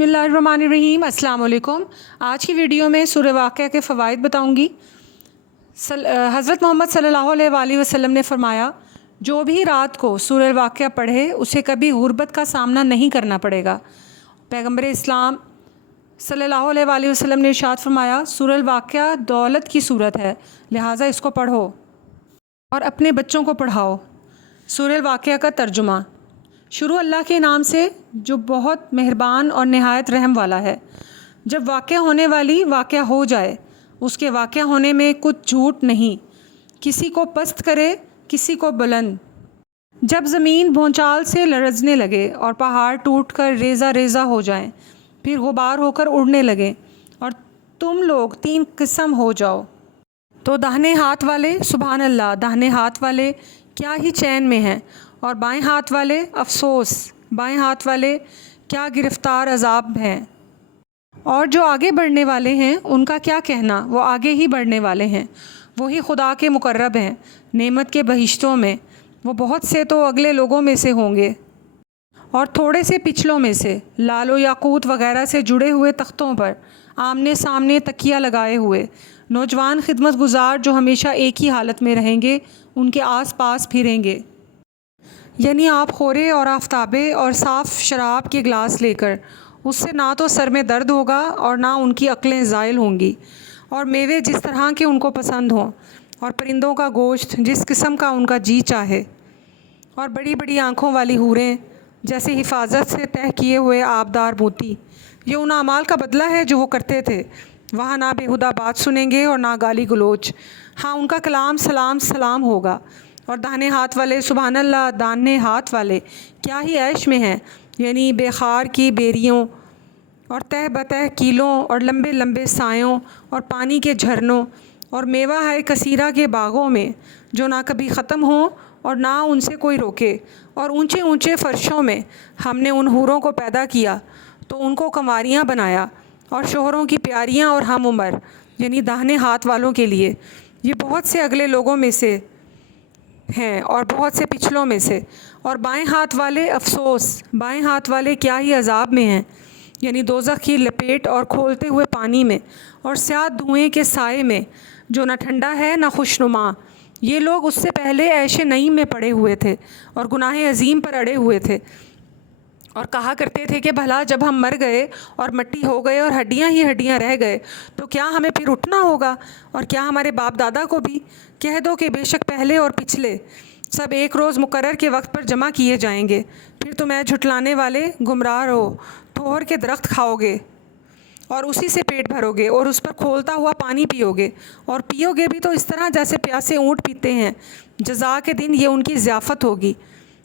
बिस्मिल्लाहिर्रहमानिर्रहीम। अस्सलाम वालेकुम। आज की वीडियो में सूरह वाक़िया के फ़वाइद बताऊंगी। हज़रत मोहम्मद सल्लल्लाहु अलैहि वसल्लम ने फ़रमाया, जो भी रात को सूरह वाक़िया पढ़े उसे कभी गुर्बत का सामना नहीं करना पड़ेगा। पैगम्बर इस्लाम सल्लल्लाहु अलैहि वसल्लम ने इरशाद फ़रमाया, सूरह वाक़िया दौलत की सूरत है, लिहाजा इसको पढ़ो और अपने बच्चों को पढ़ाओ। सूरह वाक़िया का तर्जुमा। शुरू अल्लाह के नाम से जो बहुत मेहरबान और नहायत रहम वाला है। जब वाक़या होने वाली वाक़या हो जाए, उसके वाक़या होने में कुछ झूठ नहीं, किसी को पस्त करे किसी को बुलंद। जब ज़मीन भूचाल से लरज़ने लगे और पहाड़ टूटकर रेज़ा रेज़ा हो जाएं, फिर गुबार होकर उड़ने लगे और तुम लोग तीन किस्म हो जाओ, तो दाहिने हाथ वाले सुभान अल्लाह, दाहिने हाथ वाले क्या ही चैन में हैं, और बाएं हाथ वाले अफसोस, बाएं हाथ वाले क्या गिरफ़्तार अज़ाब हैं। और जो आगे बढ़ने वाले हैं उनका क्या कहना, वो आगे ही बढ़ने वाले हैं, वही खुदा के मुकर्रब हैं नेमत के बहिश्तों में। वो बहुत से तो अगले लोगों में से होंगे और थोड़े से पिछलों में से, लालो याकूत वगैरह से जुड़े हुए तख्तों पर आमने सामने तकिया लगाए हुए नौजवान खिदमत गुजार जो हमेशा एक ही हालत में रहेंगे, उनके आस पास फिरेंगे। यानी आप खोरे और आफ्ताबे और साफ़ शराब के गिलास लेकर, उससे ना तो सर में दर्द होगा और ना उनकी अक्लें ज़ायल होंगी, और मेवे जिस तरह के उनको पसंद हों, और परिंदों का गोश्त जिस किस्म का उनका जी चाहे, और बड़ी बड़ी आँखों वाली हूरें जैसे हिफाजत से तह किए हुए आबदार मोती। ये उन अमाल का बदला है जो वो करते थे। वहाँ ना बेहुदा बात सुनेंगे और ना गाली गलोच। हाँ, उनका कलाम सलाम सलाम होगा। और दाहिने हाथ वाले सुभान अल्लाह, दाहिने हाथ वाले क्या ही ऐश में हैं, यानी बेखार की बेरियों और तह बतह कीलों और लंबे लंबे सायों और पानी के झरनों और मेवा है कसीरा के बागों में, जो ना कभी ख़त्म हों और ना उनसे कोई रोके। और ऊंचे ऊंचे फ़र्शों में हमने उन हूरों को पैदा किया तो उनको कंवारियाँ बनाया, और शोहरों की प्यारियाँ और हम उम्र, यानी दाहिने हाथ वालों के लिए। ये बहुत से अगले लोगों में से हैं और बहुत से पिछलों में से। और बाएं हाथ वाले अफसोस, बाएं हाथ वाले क्या ही अजाब में हैं, यानी दोज़ख की लपेट और खोलते हुए पानी में और स्याह धुएँ के साए में, जो ना ठंडा है ना खुशनुमा। ये लोग उससे पहले ऐशे नईम में पड़े हुए थे और गुनाह अजीम पर अड़े हुए थे, और कहा करते थे कि भला जब हम मर गए और मिट्टी हो गए और हड्डियां ही हड्डियां रह गए तो क्या हमें फिर उठना होगा, और क्या हमारे बाप दादा को भी। कह दो कि बेशक पहले और पिछले सब एक रोज़ मुकर्रर के वक्त पर जमा किए जाएंगे। फिर तुम झुटलाने वाले गुमराह रहो, ठोहर के दरख्त खाओगे और उसी से पेट भरोगे और उस पर खोलता हुआ पानी पियोगे, और पियोगे भी तो इस तरह जैसे प्यासे ऊँट पीते हैं। जज़ा के दिन ये उनकी ज़ियाफ़त होगी।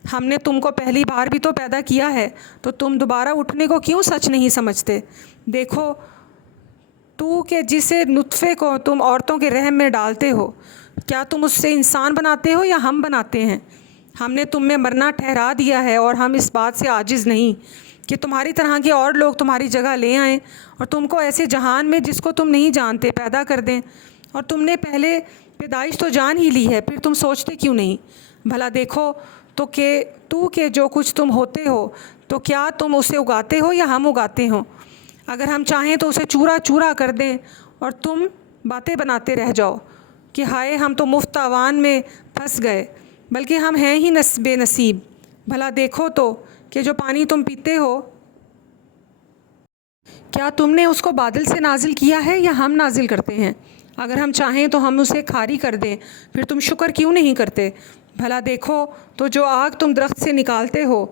हमने तुमको पहली बार भी तो पैदा किया है, तो तुम दोबारा उठने को क्यों सच नहीं समझते। देखो तू के जिसे नुत्फ़े को तुम औरतों के रहम में डालते हो, क्या तुम उससे इंसान बनाते हो या हम बनाते हैं। हमने तुम में मरना ठहरा दिया है, और हम इस बात से आजिज़ नहीं कि तुम्हारी तरह के और लोग तुम्हारी जगह ले आएँ और तुमको ऐसे जहान में जिसको तुम नहीं जानते पैदा कर दें। और तुमने पहले पैदाइश तो जान ही ली है, फिर तुम सोचते क्यों नहीं। भला देखो तो कि तू के जो कुछ तुम होते हो, तो क्या तुम उसे उगाते हो या हम उगाते हो। अगर हम चाहें तो उसे चूरा चूरा कर दें और तुम बातें बनाते रह जाओ कि हाय हम तो मुफ्त आवान में फंस गए, बल्कि हम हैं ही बेनसीब। भला देखो तो कि जो पानी तुम पीते हो, क्या तुमने उसको बादल से नाजिल किया है या हम नाजिल करते हैं। अगर हम चाहें तो हम उसे खारी कर दें, फिर तुम शुक्र क्यों नहीं करते। भला देखो तो जो आग तुम दरख्त से निकालते हो,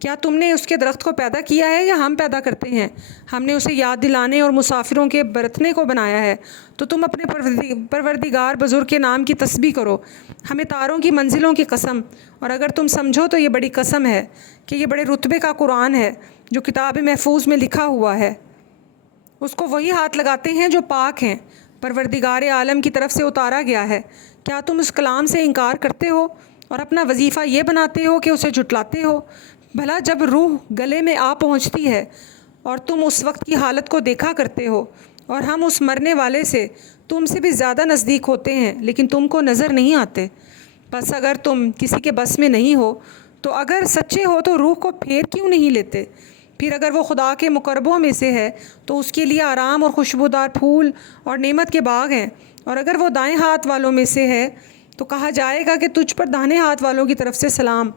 क्या तुमने उसके दरख्त को पैदा किया है या हम पैदा करते हैं। हमने उसे याद दिलाने और मुसाफिरों के बरतने को बनाया है, तो तुम अपने परवरदिगार बुज़ुर्ग के नाम की तस्बीह करो। हमें तारों की मंजिलों की कसम, और अगर तुम समझो तो ये बड़ी कसम है कि ये बड़े रुतबे का कुरान है जो किताब महफूज में लिखा हुआ है। उसको वही हाथ लगाते हैं जो पाक हैं, परवरदिगार आलम की तरफ से उतारा गया है। क्या तुम उस कलाम से इनकार करते हो और अपना वजीफ़ा ये बनाते हो कि उसे झुटलाते हो। भला जब रूह गले में आ पहुंचती है और तुम उस वक्त की हालत को देखा करते हो, और हम उस मरने वाले से तुमसे भी ज़्यादा नज़दीक होते हैं, लेकिन तुमको नज़र नहीं आते। बस अगर तुम किसी के बस में नहीं हो, तो अगर सच्चे हो तो रूह को फेर क्यों नहीं लेते। پھر اگر وہ خدا کے مقربوں میں سے ہے تو اس کے لیے آرام اور خوشبودار پھول اور نعمت کے باغ ہیں، اور اگر وہ دائیں ہاتھ والوں میں سے ہے تو کہا جائے گا کہ تجھ پر داہنے ہاتھ والوں کی طرف سے سلام،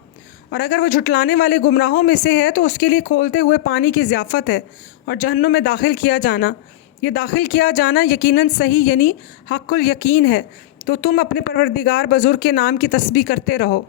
اور اگر وہ جھٹلانے والے گمراہوں میں سے ہے تو اس کے لیے کھولتے ہوئے پانی کی ضیافت ہے اور جہنم میں داخل کیا جانا، یہ داخل کیا جانا یقیناً صحیح یعنی حق الیقین ہے۔ تو تم اپنے پروردگار بزرگ کے نام کی تسبیح کرتے رہو۔